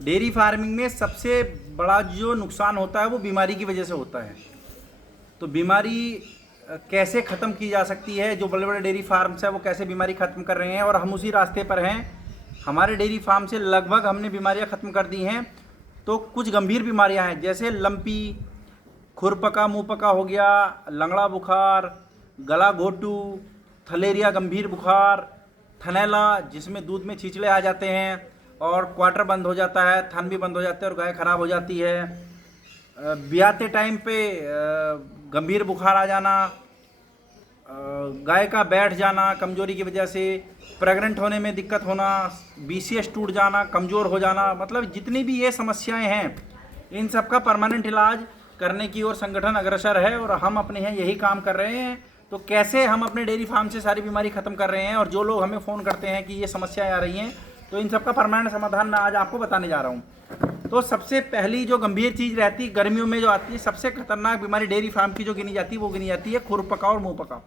Dairy farming में सबसे बड़ा जो नुकसान होता है वो बीमारी की वजह से होता है। तो बीमारी कैसे ख़त्म की जा सकती है, जो बड़े बड़े डेयरी फार्म्स हैं वो कैसे बीमारी ख़त्म कर रहे हैं, और हम उसी रास्ते पर हैं। हमारे डेयरी फार्म से लगभग हमने बीमारियां ख़त्म कर दी हैं। तो कुछ गंभीर बीमारियां हैं, जैसे लंपी, खुरपका मुँह पका हो गया, लंगड़ा बुखार, गला घोटू, थलेरिया गंभीर बुखार, थनैला जिसमें दूध में छिचले आ जाते हैं और क्वार्टर बंद हो जाता है, थन भी बंद हो जाते हैं और गाय खराब हो जाती है। ब्याते टाइम पे गंभीर बुखार आ जाना, गाय का बैठ जाना कमजोरी की वजह से, प्रेग्नेंट होने में दिक्कत होना, बीसीएस टूट जाना, कमज़ोर हो जाना, मतलब जितनी भी ये समस्याएं हैं इन सब का परमानेंट इलाज करने की ओर संगठन अग्रसर है और हम अपने यहाँ यही काम कर रहे हैं। तो कैसे हम अपने डेयरी फार्म से सारी बीमारी ख़त्म कर रहे हैं, और जो लोग हमें फ़ोन करते हैं कि ये समस्याएं आ रही हैं, तो इन सब का परमानेंट समाधान मैं आज आपको बताने जा रहा हूँ। तो सबसे पहली जो गंभीर चीज़ रहती है गर्मियों में जो आती है, सबसे खतरनाक बीमारी डेयरी फार्म की जो गिनी जाती है वो गिनी जाती है खुरपका और मुँह पका।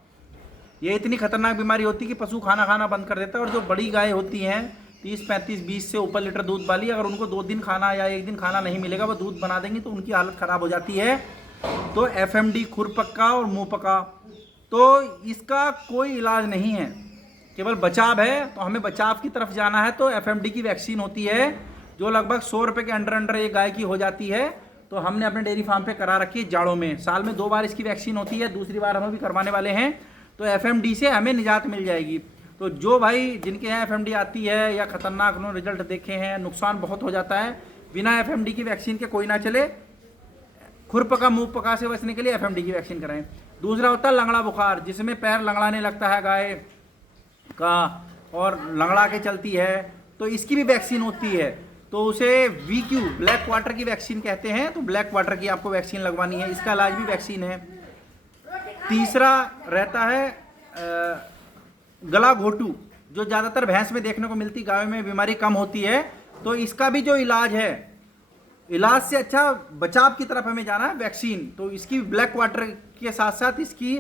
ये इतनी खतरनाक बीमारी होती है कि पशु खाना खाना बंद कर देता है। और जो बड़ी गाय होती हैं 30, 35, 20 से ऊपर लीटर दूध वाली, अगर उनको 2 दिन खाना या 1 दिन खाना नहीं मिलेगा, वो दूध बना देंगी तो उनकी हालत ख़राब हो जाती है। तो एफएमडी, खुरपक्का और मुँह पका, तो इसका कोई इलाज नहीं है, केवल बचाव है। तो हमें बचाव की तरफ जाना है। तो एफएमडी की वैक्सीन होती है जो लगभग 100 रुपये के अंडर एक गाय की हो जाती है। तो हमने अपने डेयरी फार्म पे करा रखी है जाड़ों में। साल में 2 बार इसकी वैक्सीन होती है, दूसरी बार हम भी करवाने वाले हैं। तो एफएमडी से हमें निजात मिल जाएगी। तो जो भाई जिनके यहाँ एफएमडी आती है या खतरनाक उन्होंने रिजल्ट देखे हैं, नुकसान बहुत हो जाता है, बिना एफएमडी की वैक्सीन के कोई ना चले। खुरपका मुँह पका से बचने के लिए एफएमडी की वैक्सीन कराएं। दूसरा होता है लंगड़ा बुखार, जिसमें पैर लंगड़ाने लगता है गाय का और लंगड़ा के चलती है, तो इसकी भी वैक्सीन होती है। तो उसे वीक्यू, ब्लैक क्वार्टर की वैक्सीन कहते हैं। तो ब्लैक क्वार्टर की आपको वैक्सीन लगवानी है, इसका इलाज भी वैक्सीन है। तीसरा रहता है गला घोटू, जो ज़्यादातर भैंस में देखने को मिलती, गाय में बीमारी कम होती है। तो इसका भी जो इलाज है, इलाज से अच्छा बचाव की तरफ हमें जाना है, वैक्सीन। तो इसकी ब्लैक वाटर के साथ साथ इसकी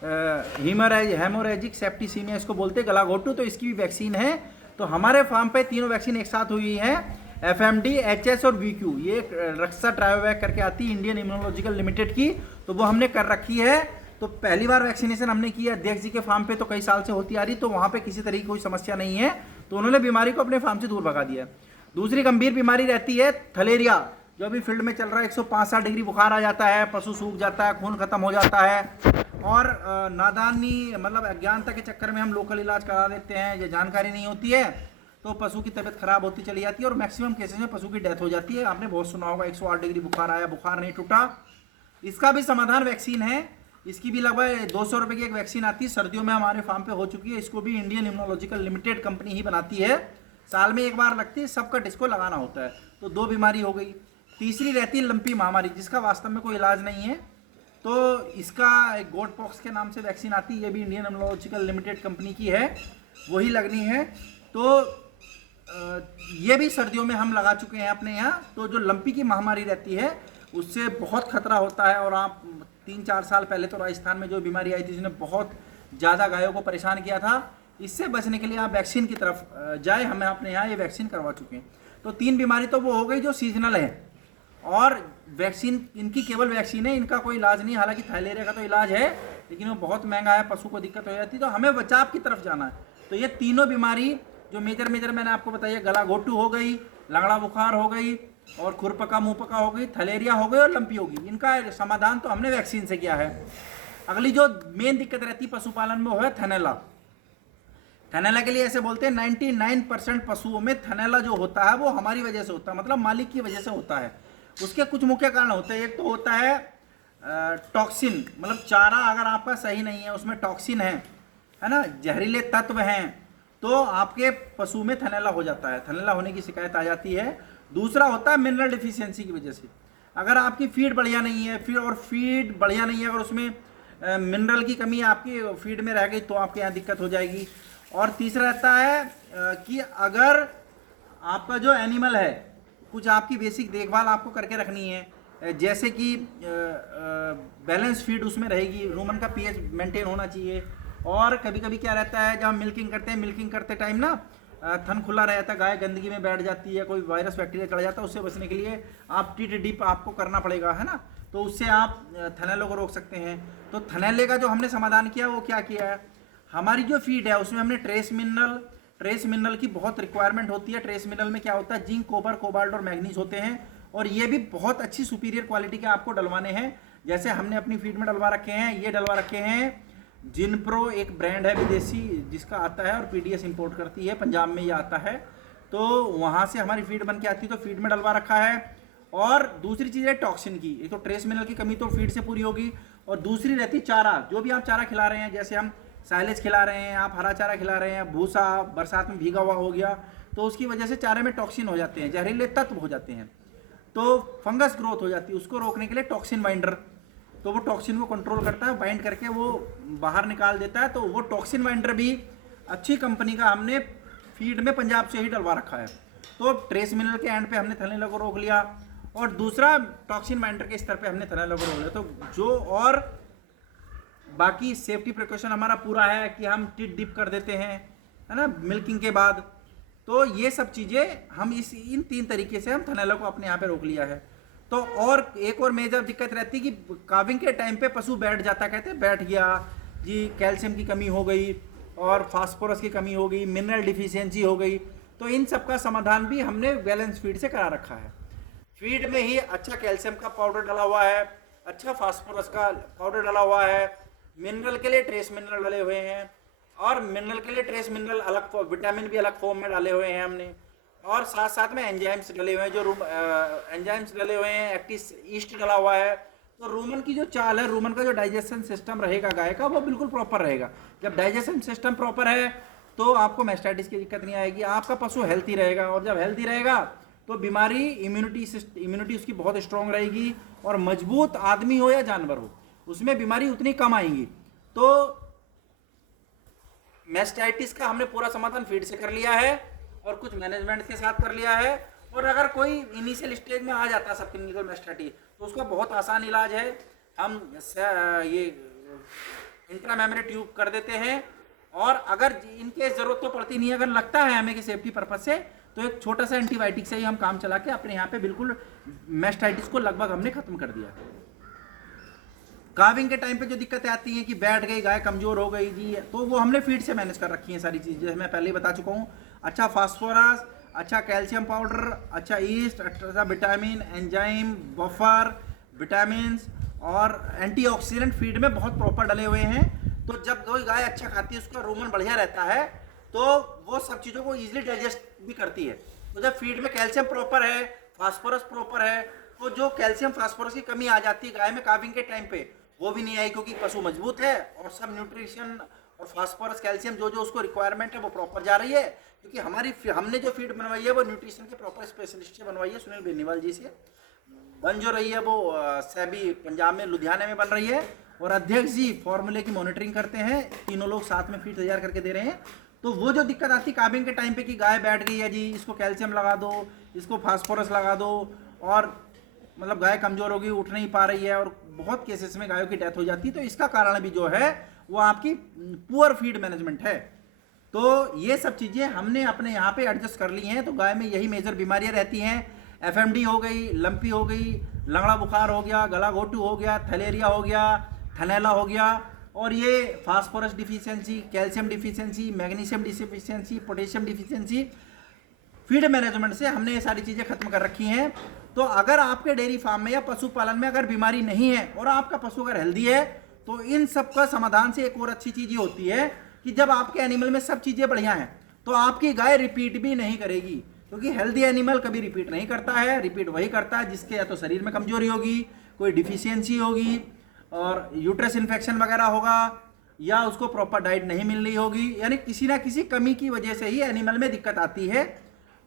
हेमोरेजिक सेप्टिसीमिया इसको बोलते हैं, गला घोटू, तो इसकी भी वैक्सीन है। तो हमारे फार्म पे तीनों वैक्सीन एक साथ हुई हैं, एफएमडी, एचएस और वीक्यू। ये रक्षा ट्रायोवैक करके आती है इंडियन इम्यूनोलॉजिकल लिमिटेड की, तो वो हमने कर रखी है। तो पहली बार वैक्सीनेशन हमने की है अध्यक्ष जी के फार्म पे, तो कई साल से होती आ रही, तो वहाँ पे किसी तरह की कोई समस्या नहीं है। तो उन्होंने बीमारी को अपने फार्म से दूर भगा दिया। दूसरी गंभीर बीमारी रहती है थलेरिया, जो अभी फील्ड में चल रहा है। 105 डिग्री बुखार आ जाता है, पशु सूख जाता है, खून खत्म हो जाता है, और नादानी मतलब अज्ञानता के चक्कर में हम लोकल इलाज करा देते हैं, ये जानकारी नहीं होती है, तो पशु की तबीयत खराब होती चली जाती है और मैक्सिमम केसेस में पशु की डेथ हो जाती है। आपने बहुत सुना होगा 108 डिग्री बुखार आया, बुखार नहीं टूटा। इसका भी समाधान वैक्सीन है। इसकी भी लगभग 200 रुपये की एक वैक्सीन आती है, सर्दियों में हमारे फार्म पे हो चुकी है। इसको भी इंडियन इम्यूनोलॉजिकल लिमिटेड कंपनी ही बनाती है, साल में एक बार लगती है, सबका इसको लगाना होता है। तो 2 बीमारी हो गई। तीसरी रहती है लंपी महामारी, जिसका वास्तव में कोई इलाज नहीं है। तो इसका एक गोट पॉक्स के नाम से वैक्सीन आती है, ये भी इंडियन इम्यूनोलॉजिकल लिमिटेड कंपनी की है, वही लगनी है। तो ये भी सर्दियों में हम लगा चुके हैं अपने यहाँ। तो जो लंपी की महामारी रहती है उससे बहुत खतरा होता है, और आप 3-4 साल पहले तो राजस्थान में जो बीमारी आई थी जिसने बहुत ज़्यादा गायों को परेशान किया था, इससे बचने के लिए आप वैक्सीन की तरफ जाए। हमें अपने यहाँ ये वैक्सीन करवा चुके हैं। तो 3 बीमारी तो वो हो गई जो सीजनल है, और वैक्सीन इनकी केवल वैक्सीन है, इनका कोई इलाज नहीं। हालांकि थायलेरिया का तो इलाज है, लेकिन वो बहुत महंगा है, पशु को दिक्कत हो जाती है। तो हमें बचाव की तरफ जाना है। तो ये तीनों बीमारी जो मेजर मैंने आपको बताई है, गला घोटू हो गई, लंगड़ा बुखार हो गई, और खुरपका मुँह पका हो गई, थलेरिया हो गई और लंपी होगी, इनका समाधान तो हमने वैक्सीन से किया है। अगली जो मेन दिक्कत रहती है पशुपालन में वो है थनैला। थनैला के लिए ऐसे बोलते हैं 99% पशुओं में थनैला जो होता है वो हमारी वजह से होता है, मतलब मालिक की वजह से होता है। उसके कुछ मुख्य कारण होते हैं। एक तो होता है टॉक्सिन, मतलब चारा अगर आपका सही नहीं है, उसमें टॉक्सिन है ना, जहरीले तत्व हैं, तो आपके पशु में थनैला हो जाता है, थनैला होने की शिकायत आ जाती है। दूसरा होता है मिनरल डिफिशियंसी की वजह से। अगर आपकी फीड बढ़िया नहीं है, फीड बढ़िया नहीं है, अगर उसमें मिनरल की कमी आपकी फीड में रह गई तो आपके यहाँ दिक्कत हो जाएगी। और तीसरा रहता है कि अगर आपका जो एनिमल है, कुछ आपकी बेसिक देखभाल आपको करके रखनी है, जैसे कि बैलेंस फीड उसमें रहेगी, रूमन का पीएच मेंटेन होना चाहिए। और कभी कभी क्या रहता है, जब हम मिल्किंग करते हैं, मिल्किंग करते टाइम ना थन खुला रहता है, गाय गंदगी में बैठ जाती है, कोई वायरस बैक्टीरिया चढ़ जाता है, उससे बचने के लिए आप टिट डिप आपको करना पड़ेगा, है ना। तो उससे आप थनैलों को रोक सकते हैं। तो थनैले का जो हमने समाधान किया वो क्या किया है, हमारी जो फीड है उसमें हमने ट्रेस मिनरल की बहुत रिक्वायरमेंट होती है। ट्रेस मिनरल में क्या होता है, जिंक, कॉपर, कोबाल्ट और मैग्नीज होते हैं, और ये भी बहुत अच्छी सुपीरियर क्वालिटी के आपको डलवाने हैं। जैसे हमने अपनी फीड में डलवा रखे हैं, ये डलवा रखे हैं जिनप्रो, एक ब्रांड है विदेशी जिसका आता है, और पीडीएस इंपोर्ट करती है, पंजाब में ये आता है, तो वहाँ से हमारी फीड बन के आती है, तो फीड में डलवा रखा है। और दूसरी चीज़ है टॉक्सिन की, एक तो ट्रेस मिनरल की कमी तो फीड से पूरी होगी, और दूसरी रहती चारा। जो भी आप चारा खिला रहे हैं, जैसे हम साइलेज खिला रहे हैं, आप हरा चारा खिला रहे हैं, भूसा बरसात में भीगा हुआ हो गया, तो उसकी वजह से चारे में टॉक्सिन हो जाते हैं, जहरीले तत्व हो जाते हैं, तो फंगस ग्रोथ हो जाती है। उसको रोकने के लिए टॉक्सिन बाइंडर, तो वो टॉक्सिन को कंट्रोल करता है, बाइंड करके वो बाहर निकाल देता है। तो वो टॉक्सिन बाइंडर भी अच्छी कंपनी का हमने फीड में पंजाब से ही डलवा रखा है। तो ट्रेस मिनरल के एंड पे हमने थनैला को रोक लिया, और दूसरा टॉक्सिन बाइंडर के स्तर पे हमने थनैला को रोक लिया। तो जो और बाकी सेफ्टी प्रिकॉशन हमारा पूरा है कि हम टिट डिप कर देते हैं, है ना, मिल्किंग के बाद। तो ये सब चीज़ें हम इन 3 तरीके से हम थनैला को अपने यहाँ पे रोक लिया है। तो और एक और मेजर दिक्कत रहती है कि काविंग के टाइम पे पशु बैठ जाता, कहते हैं बैठ गया जी, कैल्शियम की कमी हो गई और फास्फोरस की कमी हो गई, मिनरल डिफिशियंसी हो गई। तो इन सब का समाधान भी हमने बैलेंस फीड से करा रखा है। फीड में ही अच्छा कैल्शियम का पाउडर डाला हुआ है, अच्छा फास्फोरस का पाउडर डाला हुआ है, मिनरल के लिए ट्रेस मिनरल डाले हुए हैं, और मिनरल के लिए ट्रेस मिनरल अलग, विटामिन भी अलग फॉर्म में डाले हुए हैं हमने, और साथ साथ में एंजाइम्स डले हुए हैं, जो एंजाइम्स डले हुए हैं, एक्टिव ईस्ट डला हुआ है। तो रूमन की जो चाल है, रूमन का जो डाइजेशन सिस्टम रहेगा गाय का, वो बिल्कुल प्रॉपर रहेगा। जब डाइजेशन सिस्टम प्रॉपर है तो आपको मैस्टाइटिस की दिक्कत नहीं आएगी, आपका पशु हेल्थी रहेगा, और जब हेल्थी रहेगा तो बीमारी इम्यूनिटी उसकी बहुत स्ट्रांग रहेगी, और मजबूत आदमी हो या जानवर हो उसमें बीमारी उतनी कम आएंगी। तो मैस्टाइटिस का हमने पूरा समाधान फीड से कर लिया है, और कुछ मैनेजमेंट के साथ कर लिया है। और अगर कोई इनिशियल स्टेज में आ जाता है सब क्लिनिकल मैस्टाइटिस, तो उसका बहुत आसान इलाज है, हम ये इंट्रामेमरी ट्यूब कर देते हैं, और अगर इनके ज़रूरत तो पड़ती नहीं है, अगर लगता है हमें कि सेफ्टी पर्पज से, तो एक छोटा सा एंटीबायोटिक से ही हम काम चला के अपने यहाँ पे बिल्कुल मैस्टाइटिस को लगभग हमने खत्म कर दिया। काविंग के टाइम पे जो दिक्कतें आती हैं कि बैठ गई गाय, कमजोर हो गई जी, तो वो हमने फीड से मैनेज कर रखी हैं सारी चीज़ें, जैसे मैं पहले ही बता चुका हूँ। अच्छा फास्फोरस, अच्छा कैल्शियम पाउडर, अच्छा ईस्ट, अच्छा विटामिन, एंजाइम, बफर, विटामिन और एंटीऑक्सीडेंट फीड में बहुत प्रॉपर डले हुए हैं। तो जब कोई गाय अच्छा खाती है, उसका रूमन बढ़िया रहता है, तो वो सब चीज़ों को ईजिली डाइजेस्ट भी करती है। तो जब फीड में कैल्शियम प्रॉपर है, फास्फोरस प्रॉपर है, तो जो कैल्शियम फास्फोरस की कमी आ जाती है गाय में काविंग के टाइम पे, वो भी नहीं आई, क्योंकि पशु मजबूत है, और सब न्यूट्रिशन और फास्फोरस कैल्शियम जो जो उसको रिक्वायरमेंट है वो प्रॉपर जा रही है। क्योंकि हमने जो फीड बनवाई है वो न्यूट्रिशन के प्रॉपर स्पेशलिस्ट से बनवाई है, सुनील बेनीवाल जी से बन जो रही है, वो सैबी पंजाब में लुधियाना में बन रही है, और अध्यक्ष जी फॉर्मूले की मॉनिटरिंग करते हैं, तीनों लोग साथ में फीड तैयार करके दे रहे हैं। तो वो जो दिक्कत आती काविंग के टाइम पे कि गाय बैठ गई है जी, इसको कैल्शियम लगा दो, इसको फास्फोरस लगा दो, और मतलब गाय कमजोर होगी, उठ नहीं पा रही है, और बहुत केसेस में गायों की डेथ हो जाती है। तो इसका कारण भी जो है वो आपकी पुअर फीड मैनेजमेंट है। तो ये सब चीज़ें हमने अपने यहाँ पे एडजस्ट कर ली हैं। तो गाय में यही मेजर बीमारियाँ रहती हैं, एफएमडी हो गई, लंपी हो गई, लंगड़ा बुखार हो गया, गला घोटू हो गया, थैलेरिया हो गया, थनैला हो गया, और ये phosphorus deficiency, calcium deficiency, magnesium deficiency, potassium deficiency, feed management से हमने ये सारी चीज़ें खत्म कर रखी हैं। तो अगर आपके डेयरी फार्म में या पशुपालन में अगर बीमारी नहीं है और आपका पशु अगर हेल्दी है, तो इन सब का समाधान से एक और अच्छी चीज़ ये होती है कि जब आपके एनिमल में सब चीज़ें बढ़िया हैं, तो आपकी गाय रिपीट भी नहीं करेगी, क्योंकि हेल्दी एनिमल कभी रिपीट नहीं करता है। रिपीट वही करता है जिसके या तो शरीर में कमजोरी होगी, कोई डिफिशियंसी होगी, और यूट्रस इन्फेक्शन वगैरह होगा, या उसको प्रॉपर डाइट नहीं मिल रही होगी, यानी किसी ना किसी कमी की वजह से ही एनिमल में दिक्कत आती है।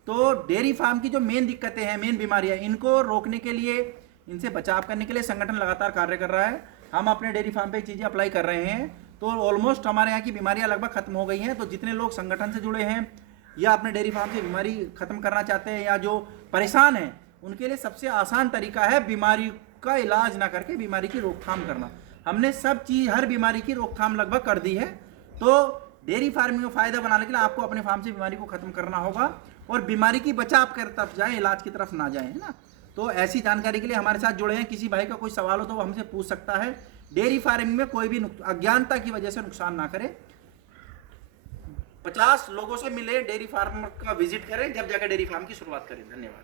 तो डेयरी फार्म की जो मेन दिक्कतें हैं, मेन बीमारियां, इनको रोकने के लिए, इनसे बचाव करने के लिए संगठन लगातार कार्य कर रहा है। हम अपने डेयरी फार्म पे चीज़ें अप्लाई कर रहे हैं, तो ऑलमोस्ट हमारे यहाँ की बीमारियां लगभग खत्म हो गई हैं। तो जितने लोग संगठन से जुड़े हैं या अपने डेयरी फार्म से बीमारी खत्म करना चाहते हैं, या जो परेशान हैं, उनके लिए सबसे आसान तरीका है बीमारी का इलाज ना करके बीमारी की रोकथाम करना। हमने सब चीज़, हर बीमारी की रोकथाम लगभग कर दी है। तो डेयरी फार्मिंग में फायदा बनाने के लिए आपको अपने फार्म से बीमारी को खत्म करना होगा और बीमारी की बचाव की तरफ जाएं, इलाज की तरफ ना जाएं, है ना। तो ऐसी जानकारी के लिए हमारे साथ जुड़े हैं। किसी भाई का कोई सवाल हो तो वो हमसे पूछ सकता है। डेयरी फार्मिंग में कोई भी अज्ञानता की वजह से नुकसान ना करें। 50 लोगों से मिले, डेयरी फार्म का विजिट करें, जब जाकर डेयरी फार्म की शुरुआत करें। धन्यवाद।